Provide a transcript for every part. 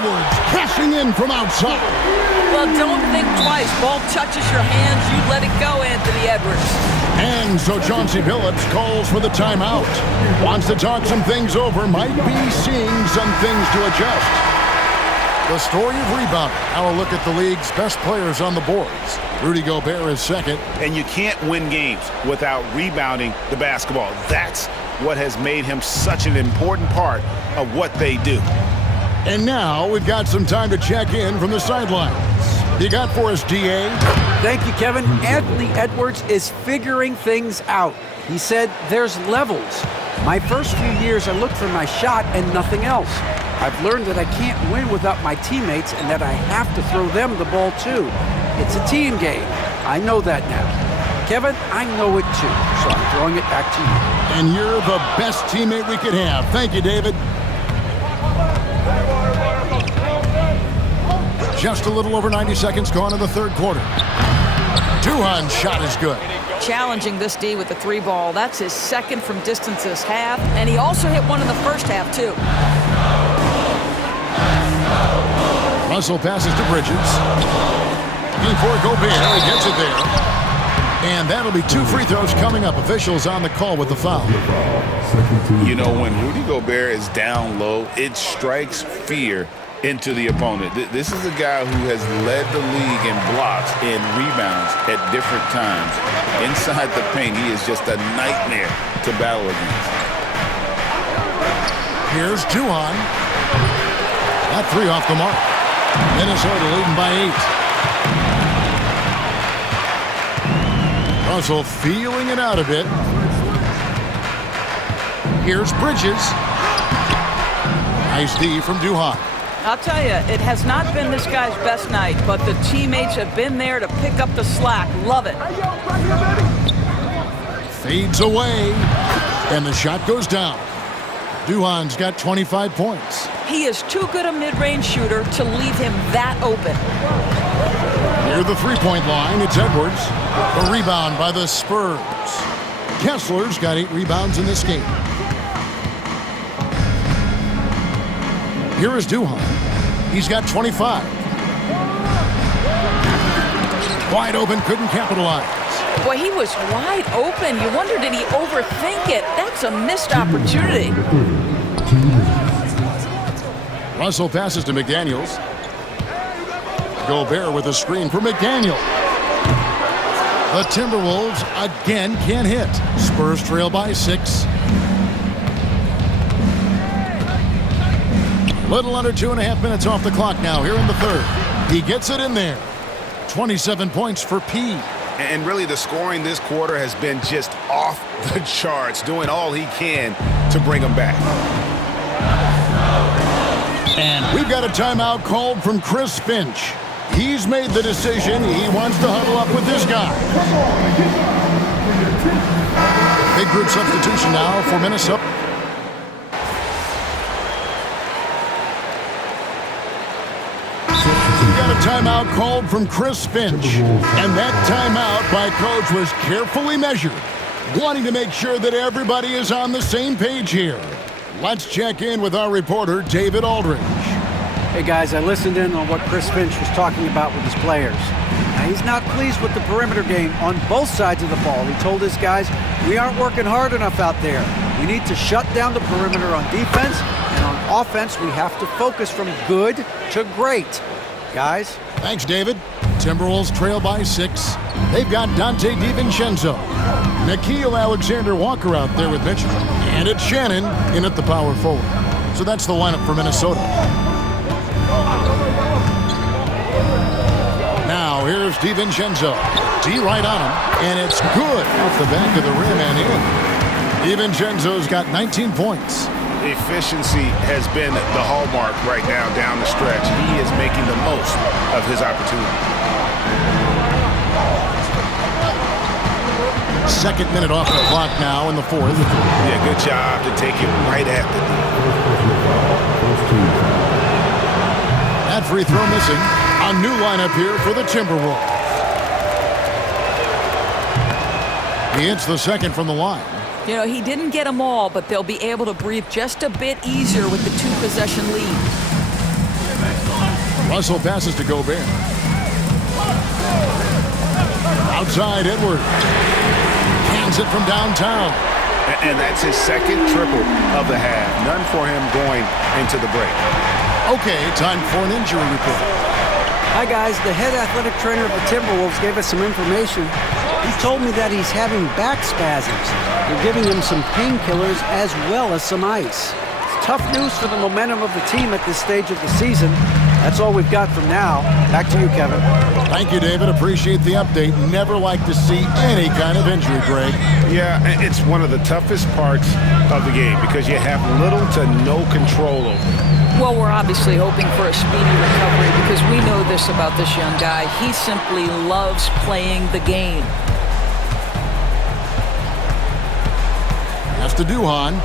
Edwards cashing in from outside. Well, don't think twice. Ball touches your hands, you let it go, Anthony Edwards. And so Chauncey Billups calls for the timeout. Wants to talk some things over, might be seeing some things to adjust. The story of rebounding. Now a look at the league's best players on the boards. Rudy Gobert is second. And you can't win games without rebounding the basketball. That's what has made him such an important part of what they do. And now we've got some time to check in from the sidelines. You got for us, D.A.? Thank you, Kevin. Anthony Edwards is figuring things out. He said there's levels. My first few years, I looked for my shot and nothing else. I've learned that I can't win without my teammates and that I have to throw them the ball too. It's a team game. I know that now. Kevin, I know it too, so I'm throwing it back to you. And you're the best teammate we could have. Thank you, David. Just a little over 90 seconds gone in the third quarter. Duhan's shot is good. Challenging this D with the 3 ball. That's his second from distance this half, and he also hit one in the first half, too. Russell passes to Bridges. Looking for Gobert. He gets it there. And that'll be 2 free throws coming up. Officials on the call with the foul. You know, when Rudy Gobert is down low, it strikes fear into the opponent. This is a guy who has led the league in blocks and rebounds at different times. Inside the paint, he is just a nightmare to battle against. Here's Duhan. That 3 off the mark. Minnesota leading by 8. Russell feeling it out a bit. Here's Bridges. Nice D from Duhan. I'll tell you, it has not been this guy's best night, but the teammates have been there to pick up the slack. Love it. Fades away, and the shot goes down. Duhan's got 25 points. He is too good a mid-range shooter to leave him that open. Near the three-point line, it's Edwards. A rebound by the Spurs. Kessler's got 8 rebounds in this game. Here is Duhan. He's got 25. Wide open, couldn't capitalize. Boy, he was wide open. You wonder, did he overthink it? That's a missed opportunity. Russell passes to McDaniels. Gobert with a screen for McDaniel. The Timberwolves again can't hit. Spurs trail by 6. Little under 2.5 minutes off the clock now here in the third. He gets it in there. 27 points for P. And really the scoring this quarter has been just off the charts, doing all he can to bring them back. And we've got a timeout called from Chris Finch. He's made the decision. He wants to huddle up with this guy. Big group substitution now for Minnesota. We've got a timeout called from Chris Finch. And that timeout by coach was carefully measured, wanting to make sure that everybody is on the same page here. Let's check in with our reporter, David Aldridge. Hey guys, I listened in on what Chris Finch was talking about with his players. Now, he's not pleased with the perimeter game on both sides of the ball. He told his guys, we aren't working hard enough out there. We need to shut down the perimeter on defense, and on offense, we have to focus from good to great. Guys? Thanks, David. Timberwolves trail by 6. They've got Dante DiVincenzo. Nickeil Alexander-Walker out there with Mitchell. And it's Shannon in at the power forward. So that's the lineup for Minnesota. Now here's DiVincenzo. D right on him. And it's good off the back of the rim and in. DiVincenzo's got 19 points. Efficiency has been the hallmark right now down the stretch. He is making the most of his opportunity. Second minute off the clock now in the fourth. Yeah, good job to take it right at the knee. That free throw missing. A new lineup here for the Timberwolves. He hits the second from the line. You know, he didn't get them all, but they'll be able to breathe just a bit easier with the 2-possession lead. Russell passes to Gobert. Outside, Edwards. Cans it from downtown. And that's his second triple of the half. None for him going into the break. Okay, time for an injury report. Hi, guys. The head athletic trainer of the Timberwolves gave us some information. He told me that he's having back spasms. They're giving him some painkillers as well as some ice. It's tough news for the momentum of the team at this stage of the season. That's all we've got from now. Back to you, Kevin. Thank you, David. Appreciate the update. Never like to see any kind of injury, Greg. Yeah, it's one of the toughest parts of the game because you have little to no control over it. Well, we're obviously hoping for a speedy recovery because we know this about this young guy. He simply loves playing the game. That's to Duhan.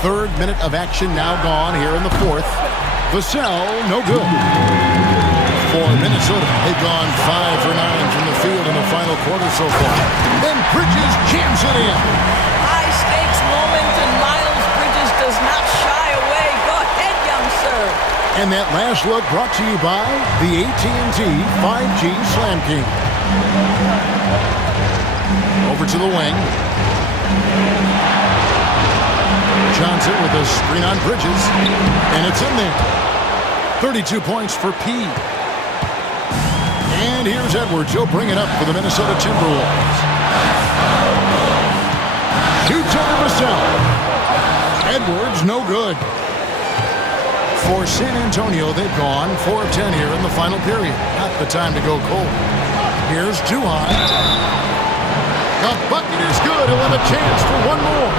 Third minute of action now gone here in the fourth. Vassell, no good. For Minnesota, they've gone 5 for 9 from the field in the final quarter so far. Then Bridges jams it in. High-stakes moment, and Miles Bridges does not shy away. Go ahead, young sir. And that last look brought to you by the AT&T 5G Slam King. Over to the wing. Johnson with a screen on Bridges, and it's in there. 32 points for P. And here's Edwards. He'll bring it up for the Minnesota Timberwolves. Shoots over Vassell. Edwards, no good. For San Antonio, they've gone 4 of 10 here in the final period. Not the time to go cold. Here's Duhan. The bucket is good. He'll have a chance for one more.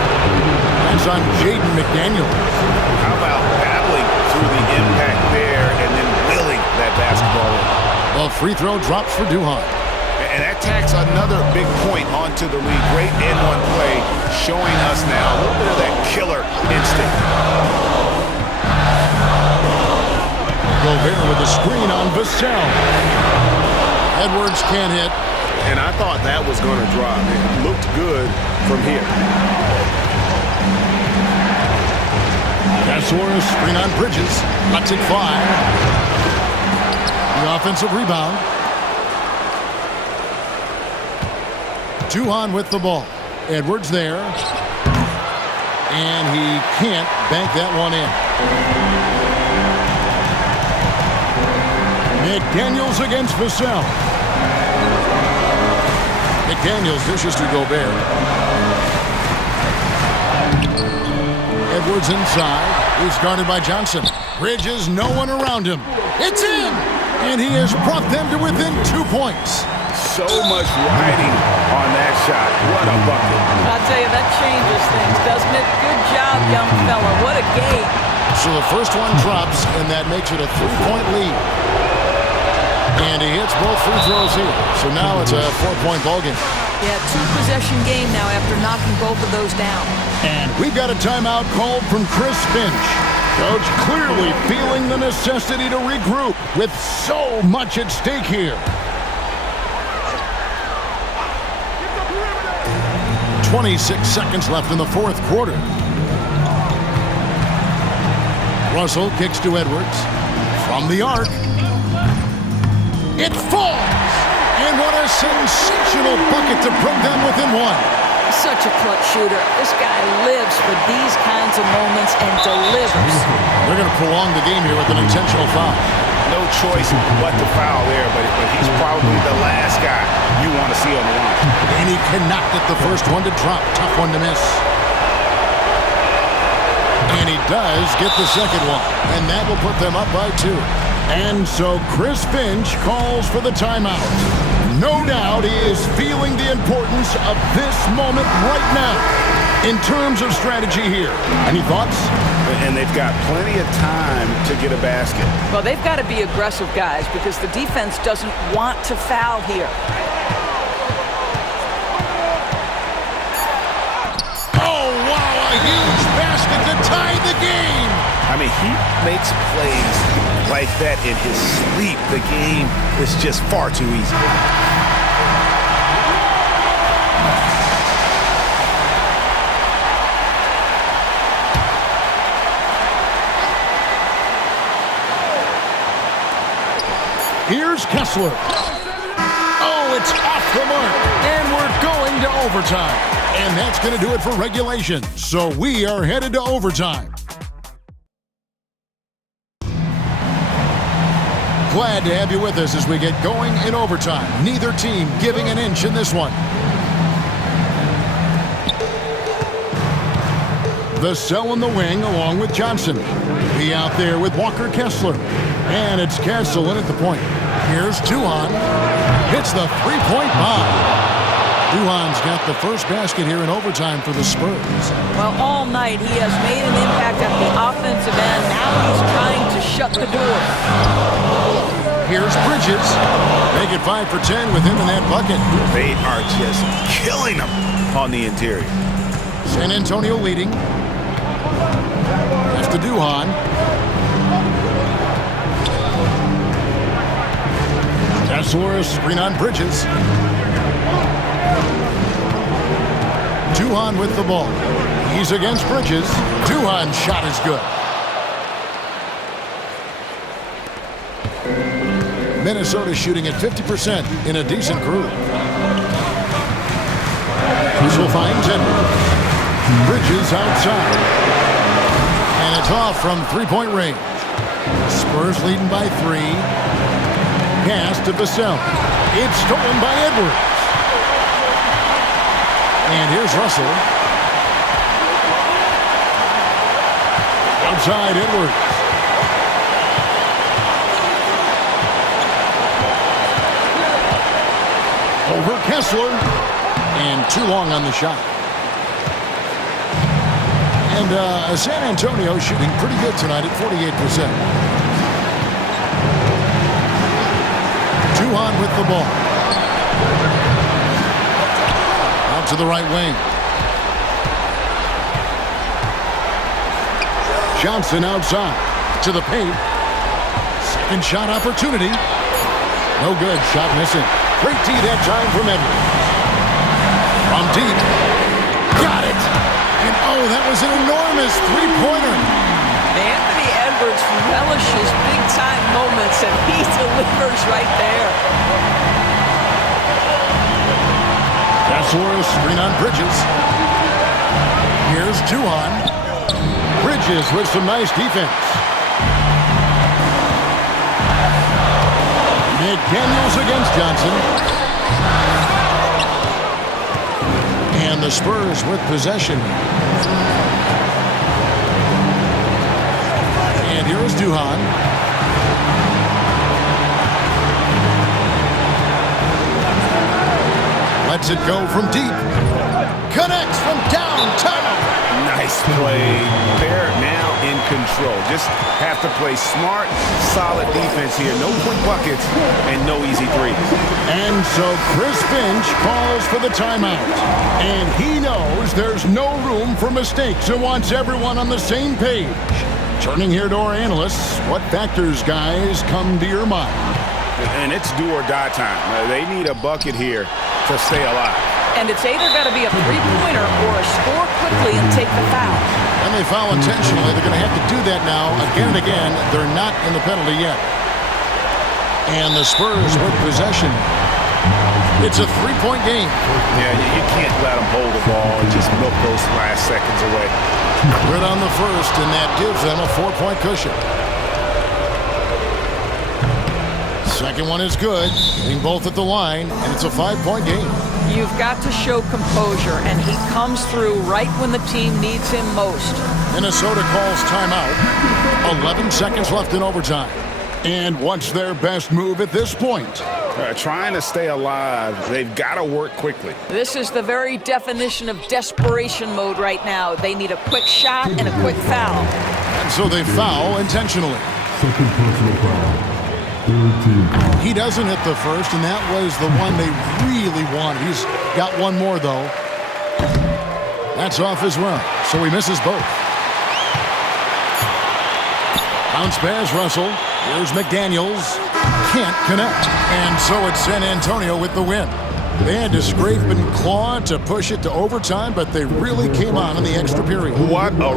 That's on Jaden McDaniel. How about battling through the impact there and then willing that basketball in? Well, free throw drops for Duhan. And that tacks another big point onto the lead. Great N1 play showing us now a little bit of that killer instinct. Gobert with a screen on Vassell. Edwards can't hit. And I thought that was going to drop. It looked good from here. Vassell, screen on Bridges. Cuts it 5. The offensive rebound. Duhan with the ball. Edwards there. And he can't bank that one in. McDaniels against Vassell. McDaniels dishes to Gobert. Edwards inside. He's guarded by Johnson. Bridges, no one around him. It's in! And he has brought them to within 2 points. So much riding on that shot. What a bucket. I'll tell you, that changes things, doesn't it? Good job, young fella. What a game. So the first one drops, and that makes it a 3-point lead. And he hits both free throws here. So now it's a 4-point ballgame. Yeah, 2-possession game now after knocking both of those down. And we've got a timeout called from Chris Finch. Coach clearly feeling the necessity to regroup with so much at stake here. 26 seconds left in the fourth quarter. Russell kicks to Edwards. From the arc. It falls! And what a sensational bucket to bring them within 1. Such a clutch shooter. This guy lives for these kinds of moments and delivers. They're going to prolong the game here with an intentional foul. No choice but to foul there, but he's probably the last guy you want to see on the line. And he cannot get the first one to drop. Tough one to miss. And he does get the second one. And that will put them up by 2. And so Chris Finch calls for the timeout. No doubt he is feeling the importance of this moment right now in terms of strategy here. Any thoughts? And they've got plenty of time to get a basket. Well, they've got to be aggressive, guys, because the defense doesn't want to foul here. Oh, wow, a huge basket to tie the game. I mean, he makes plays like that in his sleep. The game is just far too easy. Here's Kessler. Oh, it's off the mark. And we're going to overtime. And that's going to do it for regulation. So we are headed to overtime. Glad to have you with us as we get going in overtime. Neither team giving an inch in this one. The cell in the wing along with Johnson. Be out there with Walker Kessler. And it's Kessel in at the point. Here's Duhan. Hits the three-point bomb. Duhan's got the first basket here in overtime for the Spurs. Well, all night he has made an impact at the offensive end. Now he's trying to shut the door. Here's Bridges. Make it 5 for 10 with him in that bucket. They are just killing them on the interior. San Antonio leading. That's to Duhan. Kessler, screen on Bridges. Duhan with the ball. He's against Bridges. Duhan's shot is good. Minnesota shooting at 50% in a decent group. Russell finds Edwards. Bridges outside. And it's off from three-point range. Spurs leading by 3. Pass to Vassell. It's stolen by Edwards. And here's Russell. Outside Edwards. Over Kessler. And too long on the shot. And San Antonio shooting pretty good tonight at 48%. Duhan with the ball. Out to the right wing. Johnson outside to the paint. Second shot opportunity. No good. Shot missing. Great tee that time from Edwards. From deep. Got it. And oh, that was an enormous three-pointer. Anthony Edwards relishes big-time moments, and he delivers right there. Kessler, screen on Bridges. Here's Duhan. Bridges with some nice defense. McDaniels against Johnson. And the Spurs with possession. And here is Duhan. Lets it go from deep. Connects from downtown. Nice play. They're now in control. Just have to play smart, solid defense here. No quick buckets and no easy threes. And so Chris Finch calls for the timeout. And he knows there's no room for mistakes and wants everyone on the same page. Turning here to our analysts, what factors, guys, come to your mind? And it's do or die time. They need a bucket here to stay alive. And it's either got to be a three-pointer or a score quickly and take the foul. And they foul intentionally. They're going to have to do that now again and again. They're not in the penalty yet. And the Spurs with possession. It's a three-point game. Yeah, you can't let them hold the ball and just milk those last seconds away. Good on the first, and that gives them a 4-point cushion. Second one is good, hitting both at the line, and it's a 5-point game. You've got to show composure, and he comes through right when the team needs him most. Minnesota calls timeout. 11 seconds left in overtime. And what's their best move at this point? Trying to stay alive. They've got to work quickly. This is the very definition of desperation mode right now. They need a quick shot and a quick foul. And so they foul intentionally. Second personal foul. He doesn't hit the first, and that was the one they really wanted. He's got one more, though. That's off as well, so he misses both. Bounce pass, Russell. Here's McDaniels. Can't connect. And so it's San Antonio with the win. They had to scrape and claw to push it to overtime, but they really came on in the extra period. What a